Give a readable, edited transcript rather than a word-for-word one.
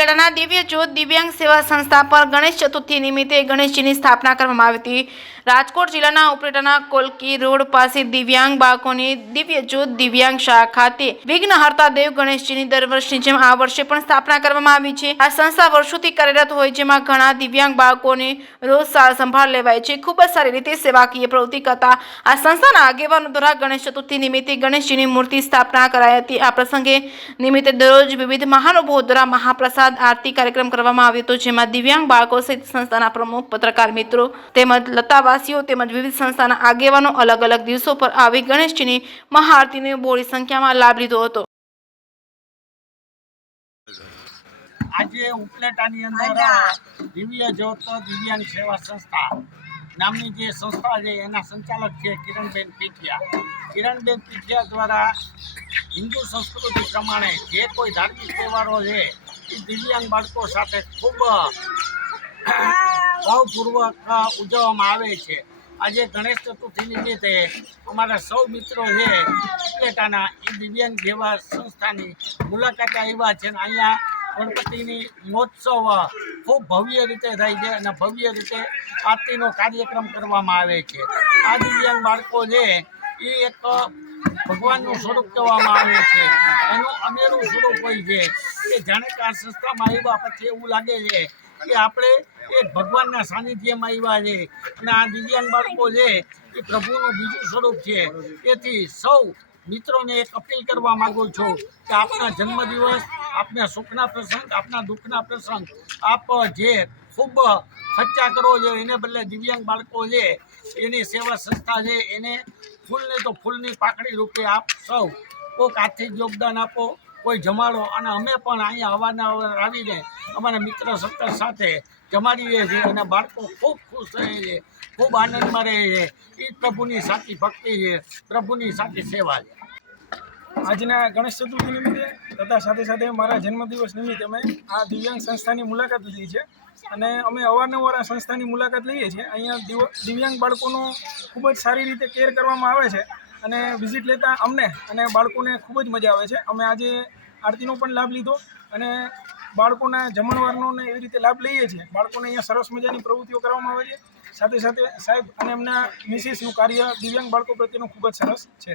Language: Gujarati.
ઉપલેટાના દિવ્ય જ્યોત દિવ્યાંગ સેવા સંસ્થા પર ગણેશ ચતુર્થી નિમિત્તે ગણેશજીની સ્થાપના કરવામાં આવી હતી। રાજકોટ જિલ્લાના ઉપલેટાના કોલકી રોડ પાસે દિવ્યાંગ બાળકોની દિવ્ય જ્યોત દિવ્યાંગ શાળા ખાતે વિઘ્નહર્તા દેવ ગણેશજીની દર વર્ષની જેમ આ વર્ષે પણ સ્થાપના કરવામાં આવી છે। આ સંસ્થા વર્ષોથી કાર્યરત હોય જેમાં ઘણા દિવ્યાંગ બાળકોને રોજ સાર સંભાળ લેવાય છે। ખૂબ જ સારી રીતે સેવાકીય પ્રવૃત્તિ કરતા આ સંસ્થાના આગેવાનો દ્વારા ગણેશ ચતુર્થી નિમિત્તે ગણેશજીની મૂર્તિ સ્થાપના કરાઈ હતી। આ પ્રસંગે નિમિત્તે દરરોજ વિવિધ મહાનુભાવો દ્વારા મહાપ્રસાદ આરતી કાર્યક્રમ કરવામાં આવ્યો હતો, જેમાં દિવ્યાંગ બાળકો સહિત સંસ્થાના પ્રમુખ, પત્રકાર મિત્રો તેમજ લતાવાસીઓ તેમજ વિવિધ સંસ્થાના આગેવાનો અલગ અલગ દિવસો પર આવી ગણેશજીની મહાઆરતીનો બહોળી સંખ્યામાં લાભ લીધો હતો। આજે ઉપલેટાની અંદર દિવ્ય જ્યોત દિવ્યાંગ સેવા સંસ્થા નામની જે સંસ્થા છે એના સંચાલક છે કિરણબેન પીઠિયા। કિરણબેન પીઠિયા દ્વારા હિન્દુ સંસ્કૃતિ પ્રમાણે જે કોઈ ધાર્મિક તહેવારો છે એ દિવ્યાંગ બાળકો સાથે ખૂબ ભાવપૂર્વક ઉજવવામાં આવે છે। આજે ગણેશ ચતુર્થી નિમિત્તે અમારા સૌ મિત્રો છે ઉપલેટાના એ દિવ્યાંગ સેવા સંસ્થાની મુલાકાતે આવ્યા છે અને અહીંયા ગણપતિની મહોત્સવ ખૂબ ભવ્ય રીતે થાય છે અને ભવ્ય રીતે આરતીનો કાર્યક્રમ કરવામાં આવે છે। આ દિવ્યાંગ બાળકો છે એ એક ભગવાનનું સ્વરૂપ કહેવામાં આવે છે, એનું અનેરું સ્વરૂપ હોય છે કે જાણે કે આ સંસ્થામાં આવ્યા પછી એવું લાગે છે કે આપણે એક ભગવાનના સાનિધ્યમાં આવ્યા છે અને આ દિવ્યાંગ બાળકો છે એ પ્રભુનું બીજું સ્વરૂપ છે। તેથી સૌ મિત્રોને એક અપીલ કરવા માગું છું કે આપના જન્મદિવસ, આપના સુખના પ્રસંગ, આપના દુઃખના પ્રસંગ આપ જે ખૂબ ખર્ચા કરો છો એને બદલે દિવ્યાંગ બાળકો છે એની સેવા સંસ્થા છે એને ફૂલને તો ફૂલની પાકડી રૂપે આપ સૌ કોઈક આર્થિક યોગદાન આપો, કોઈ જમાડો અને અમે પણ અહીંયા અવારનવાર આવીને અમારા મિત્ર સત્તર સાથે જમાડીએ છીએ અને બાળકો ખૂબ ખુશ રહે છે, ખૂબ આનંદમાં રહે છે। એ પ્રભુની સાચી ભક્તિ છે, પ્રભુની સાચી સેવા છે। આજના ગણેશ ચતુર્થી નિમિત્તે તથા સાથે સાથે મારા જન્મદિવસ નિમિત્તે અમે આ દિવ્યાંગ સંસ્થાની મુલાકાત લીધી છે અને અમે અવારનવાર આ સંસ્થાની મુલાકાત લઈએ છીએ। અહીંયા દિવ્યાંગ બાળકોનો ખૂબ જ સારી રીતે કેર કરવામાં આવે છે અને વિઝિટ લેતા અમને અને બાળકોને ખૂબ જ મજા આવે છે। અમે આજે આરતીનો પણ લાભ લીધો અને બાળકોના જમણવારનો ને એવી રીતે લાભ લઈએ છીએ। બાળકોને અહીંયા સરસ મજાની પ્રવૃત્તિઓ કરવામાં આવે છે। સાથે સાથે સાહેબ અને એમના મિસિસનું કાર્ય દિવ્યાંગ બાળકો પ્રત્યેનું ખૂબ જ સરસ છે।